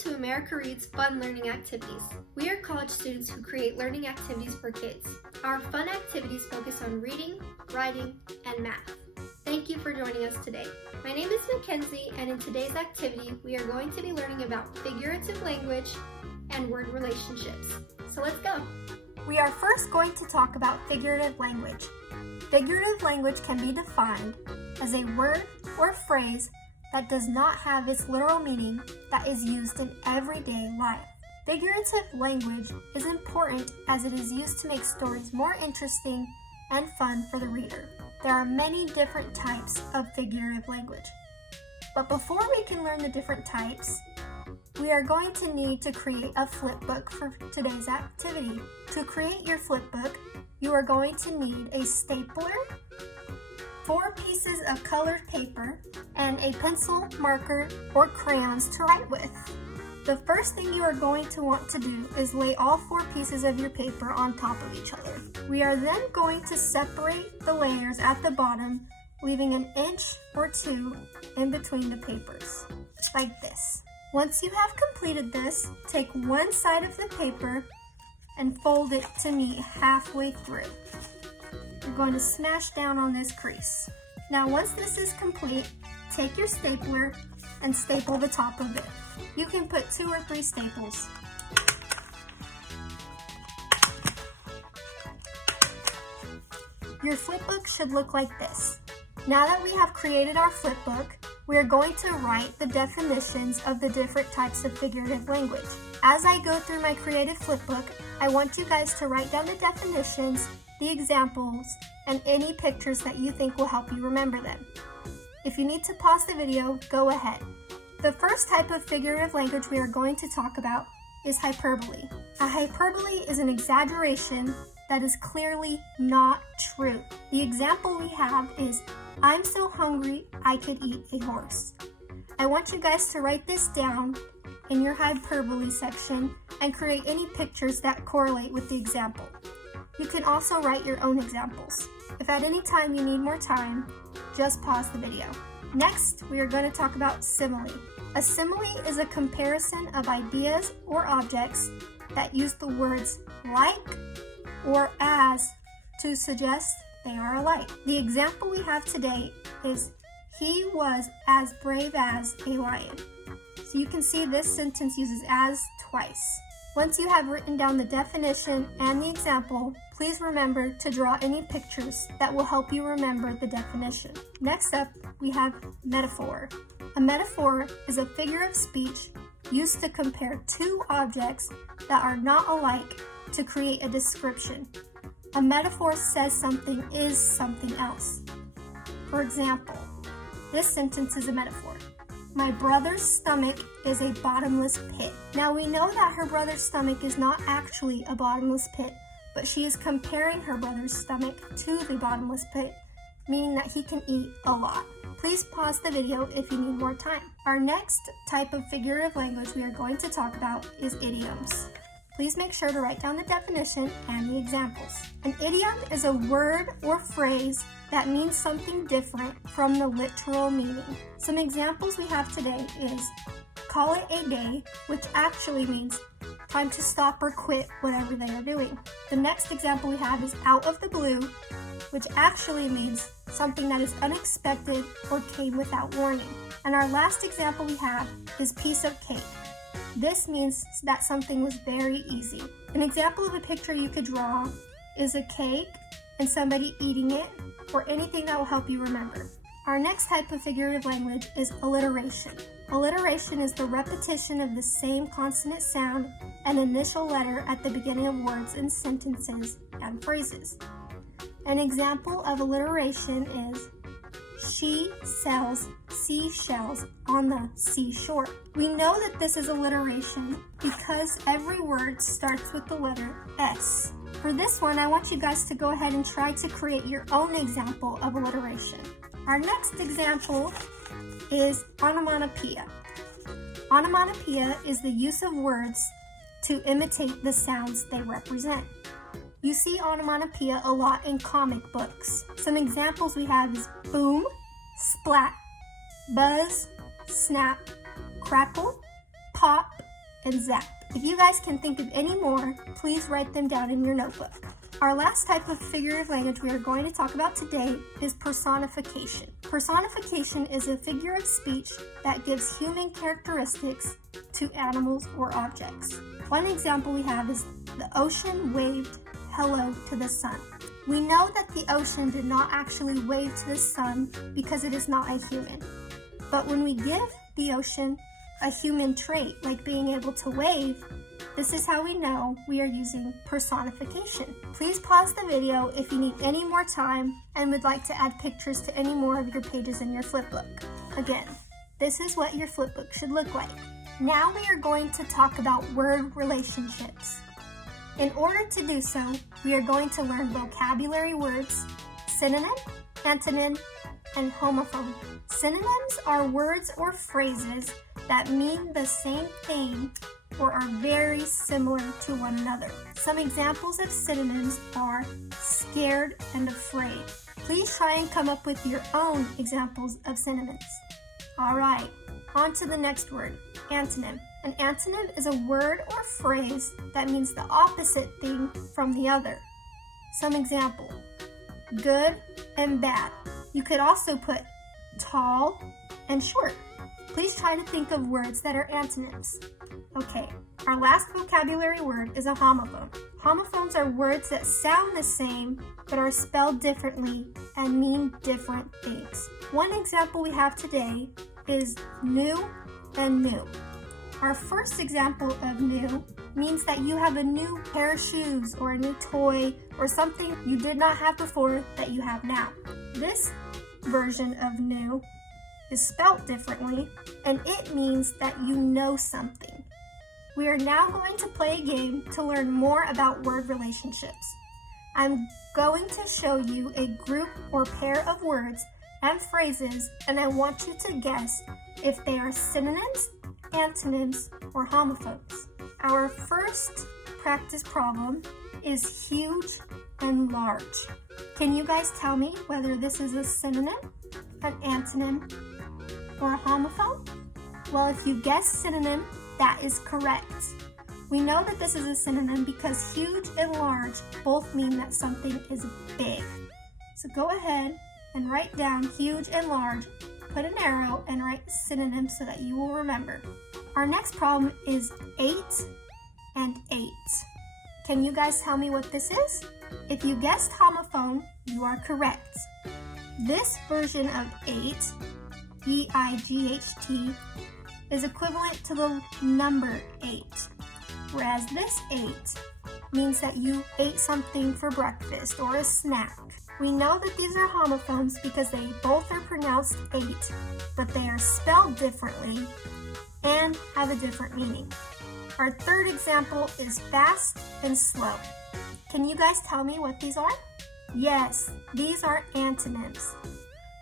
to America Reads Fun Learning Activities. We are college students who create learning activities for kids. Our fun activities focus on reading, writing, and math. Thank you for joining us today. My name is Mackenzie, and in today's activity, we are going to be learning about figurative language and word relationships. So let's go. We are first going to talk about figurative language. Figurative language can be defined as a word or phrase that does not have its literal meaning that is used in everyday life. Figurative language is important as it is used to make stories more interesting and fun for the reader. There are many different types of figurative language. But before we can learn the different types, we are going to need to create a flipbook for today's activity. To create your flipbook, you are going to need a stapler, 4 pieces of colored paper, and a pencil, marker, or crayons to write with. The first thing you are going to want to do is lay all 4 pieces of your paper on top of each other. We are then going to separate the layers at the bottom, leaving an inch or 2 in between the papers, like this. Once you have completed this, take one side of the paper and fold it to meet halfway through. You're going to smash down on this crease. Now once this is complete, take your stapler and staple the top of it. You can put 2 or 3 staples. Your flipbook should look like this. Now that we have created our flipbook, we are going to write the definitions of the different types of figurative language. As I go through my creative flipbook, I want you guys to write down the definitions, the examples, and any pictures that you think will help you remember them. If you need to pause the video, go ahead. The first type of figurative language we are going to talk about is hyperbole. A hyperbole is an exaggeration that is clearly not true. The example we have is, "I'm so hungry I could eat a horse." I want you guys to write this down in your hyperbole section and create any pictures that correlate with the example. You can also write your own examples. If at any time you need more time, just pause the video. Next, we are going to talk about simile. A simile is a comparison of ideas or objects that use the words like or as to suggest they are alike. The example we have today is, "He was as brave as a lion." So you can see this sentence uses as twice. Once you have written down the definition and the example, please remember to draw any pictures that will help you remember the definition. Next up, we have metaphor. A metaphor is a figure of speech used to compare 2 objects that are not alike to create a description. A metaphor says something is something else. For example, this sentence is a metaphor. "My brother's stomach is a bottomless pit." Now we know that her brother's stomach is not actually a bottomless pit, but she is comparing her brother's stomach to the bottomless pit, meaning that he can eat a lot. Please pause the video if you need more time. Our next type of figurative language we are going to talk about is idioms. Please make sure to write down the definition and the examples. An idiom is a word or phrase that means something different from the literal meaning. Some examples we have today is, "Call it a day," which actually means time to stop or quit whatever they are doing. The next example we have is "out of the blue," which actually means something that is unexpected or came without warning. And our last example we have is "piece of cake." This means that something was very easy. An example of a picture you could draw is a cake and somebody eating it, or anything that will help you remember. Our next type of figurative language is alliteration. Alliteration is the repetition of the same consonant sound and initial letter at the beginning of words and sentences and phrases. An example of alliteration is, "She sells seashells on the seashore." We know that this is alliteration because every word starts with the letter S. For this one, I want you guys to go ahead and try to create your own example of alliteration. Our next example is onomatopoeia. Onomatopoeia is the use of words to imitate the sounds they represent. You see onomatopoeia a lot in comic books. Some examples we have is boom, splat, buzz, snap, crackle, pop, and zap. If you guys can think of any more, please write them down in your notebook. Our last type of figurative language we are going to talk about today is personification. Personification is a figure of speech that gives human characteristics to animals or objects. One example we have is the ocean waved hello to the sun. We know that the ocean did not actually wave to the sun because it is not a human. But when we give the ocean a human trait, like being able to wave, this is how we know we are using personification. Please pause the video if you need any more time and would like to add pictures to any more of your pages in your flipbook. Again, this is what your flipbook should look like. Now we are going to talk about word relationships. In order to do so, we are going to learn vocabulary words, synonym, antonym, and homophone. Synonyms are words or phrases that mean the same thing or are very similar to one another. Some examples of synonyms are scared and afraid. Please try and come up with your own examples of synonyms. Alright, on to the next word, antonym. An antonym is a word or phrase that means the opposite thing from the other. Some example, good and bad. You could also put tall and short. Please try to think of words that are antonyms. Okay, our last vocabulary word is a homophone. Homophones are words that sound the same but are spelled differently and mean different things. One example we have today is new and new. Our first example of new means that you have a new pair of shoes or a new toy or something you did not have before that you have now. This version of new is spelled differently and it means that you know something. We are now going to play a game to learn more about word relationships. I'm going to show you a group or pair of words and phrases and I want you to guess if they are synonyms, antonyms, or homophones. Our first practice problem is huge and large. Can you guys tell me whether this is a synonym, an antonym, or a homophone? Well, if you guess synonym, that is correct. We know that this is a synonym because huge and large both mean that something is big. So go ahead and write down huge and large, put an arrow, and write synonym so that you will remember. Our next problem is 8 and 8. Can you guys tell me what this is? If you guessed homophone, you are correct. This version of 8, E-I-G-H-T, is equivalent to the number 8, whereas this 8 means that you ate something for breakfast or a snack. We know that these are homophones because they both are pronounced 8, but they are spelled differently and have a different meaning. Our third example is fast and slow. Can you guys tell me what these are? Yes, these are antonyms.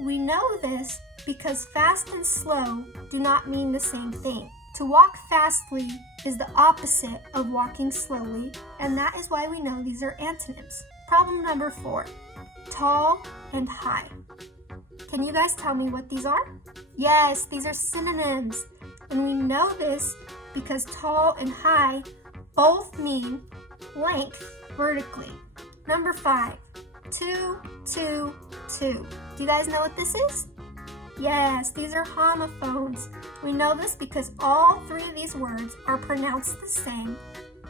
We know this because fast and slow do not mean the same thing. To walk fastly is the opposite of walking slowly, and that is why we know these are antonyms. Problem number 4, tall and high. Can you guys tell me what these are? Yes, these are synonyms, and we know this because tall and high both mean length vertically. Number 5, 2, 2, 2. Do you guys know what this is? Yes, these are homophones. We know this because all 3 of these words are pronounced the same,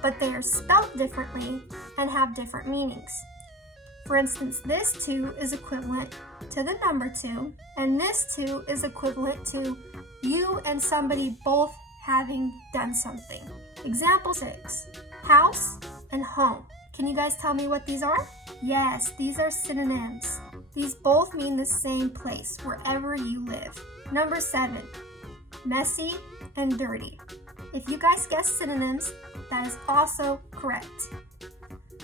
but they are spelled differently and have different meanings. For instance, this 2 is equivalent to the number 2, and this 2 is equivalent to you and somebody both having done something. Example 6, house and home. Can you guys tell me what these are? Yes, these are synonyms. These both mean the same place, wherever you live. Number 7, messy and dirty. If you guys guess synonyms, that is also correct.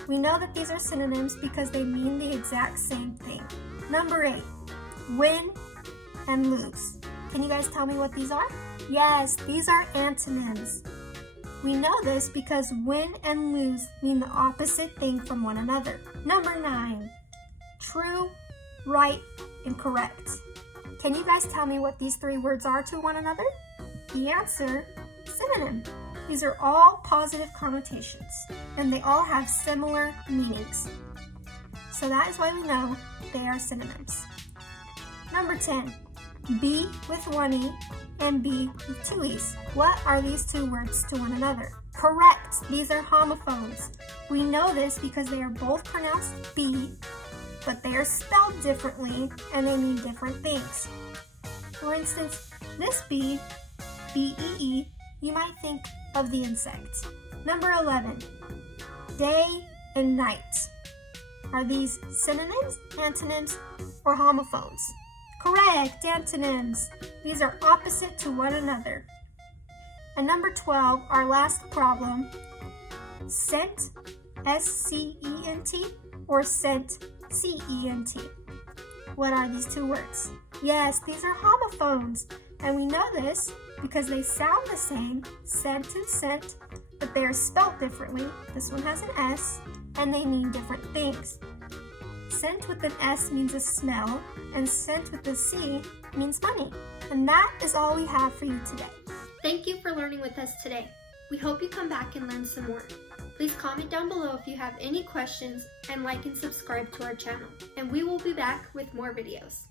We know that these are synonyms because they mean the exact same thing. Number 8, win and lose. Can you guys tell me what these are? Yes, these are antonyms. We know this because win and lose mean the opposite thing from one another. Number 9, true, right, and correct. Can you guys tell me what these 3 words are to one another? The answer, synonym. These are all positive connotations, and they all have similar meanings. So that is why we know they are synonyms. Number 10, be with one E and be with two E's. What are these two words to one another? Correct, these are homophones. We know this because they are both pronounced B, but they are spelled differently and they mean different things. For instance, this bee, B-E-E, you might think of the insect. Number 11, day and night. Are these synonyms, antonyms, or homophones? Correct, antonyms. These are opposite to one another. And number 12, our last problem, scent, S-C-E-N-T, or scent, C-E-N-T. What are these two words? Yes, these are homophones, and we know this because they sound the same, scent and scent, but they are spelled differently. This one has an S, and they mean different things. Scent with an S means a smell, and scent with a C means money. And that is all we have for you today. Thank you for learning with us today. We hope you come back and learn some more. Please comment down below if you have any questions and like and subscribe to our channel. And we will be back with more videos.